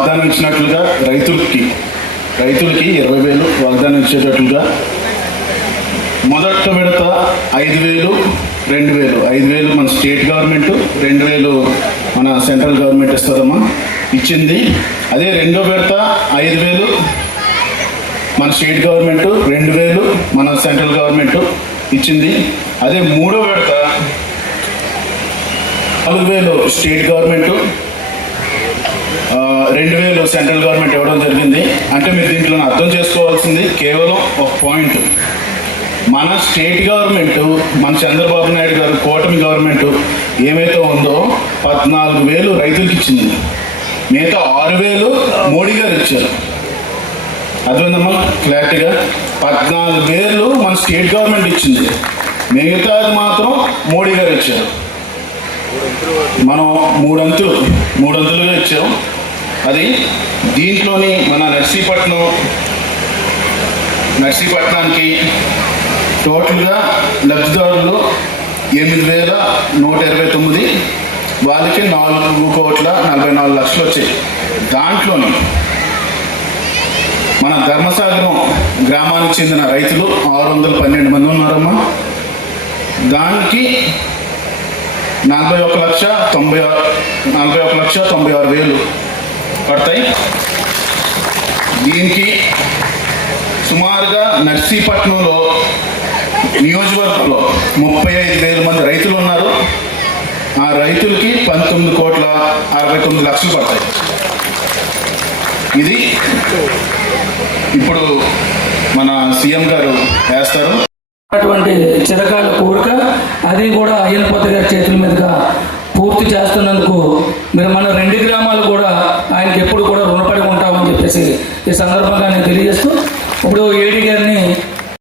వాగ్దానం ఇచ్చినట్లుగా రైతులకి 20,000 వాగ్దానం ఇచ్చేటట్లుగా మొదట విడత 5,000, 2,000. 5,000 మన స్టేట్ గవర్నమెంట్, 2,000 మన సెంట్రల్ గవర్నమెంట్ ఇస్తుందమ్మా, ఇచ్చింది. అదే రెండో విడత 5,000 మన స్టేట్ గవర్నమెంట్, 2,000 మన సెంట్రల్ గవర్నమెంట్ ఇచ్చింది. అదే మూడో విడత 4,000 స్టేట్ గవర్నమెంట్, 2,000 సెంట్రల్ గవర్నమెంట్ ఇవ్వడం జరిగింది. అంటే మీరు దీంట్లో అర్థం చేసుకోవాల్సింది కేవలం ఒక పాయింట్. మన స్టేట్ గవర్నమెంట్, మన చంద్రబాబు నాయుడు గారు కూటమి గవర్నమెంట్ ఏమైతే ఉందో 14,000 రైతులకు ఇచ్చింది. మిగతా 6,000 మోడీ గారు ఇచ్చారు. అర్థమైందమ్మా క్లారిటీగా? 14,000 మన స్టేట్ గవర్నమెంట్ ఇచ్చింది, మిగతాది మాత్రం మోడీ గారు ఇచ్చారు. మనం మూడంతులుగా ఇచ్చాం. అది దీంట్లోని మన నర్సీపట్నానికి టోటల్గా లబ్ధిదారులు 8,129, వాళ్ళకి 4,44,00,000 వచ్చాయి. దాంట్లోని మన ధర్మసాగరం గ్రామానికి చెందిన రైతులు 612 మంది ఉన్నారమ్మా. దానికి 41,96,000 పడతాయి. దీనికి సుమారుగా నర్సీపట్నంలో నియోజకవర్గంలో 35,000 మంది రైతులు ఉన్నారు. ఆ రైతులకి 19,69,00,000 పడతాయి. ఇది ఇప్పుడు మన సీఎం గారు వేస్తారు. అటువంటి చిరకాల కోరిక, అది కూడా అయ్యనపతి గారి చేతుల మీదుగా పూర్తి చేస్తున్నందుకు మీరు మన 2 గ్రామాలు కూడా ఆయనకి ఎప్పుడు కూడా రుణపడి ఉంటామని చెప్పేసి ఈ సందర్భంగా నేను తెలియజేస్తూ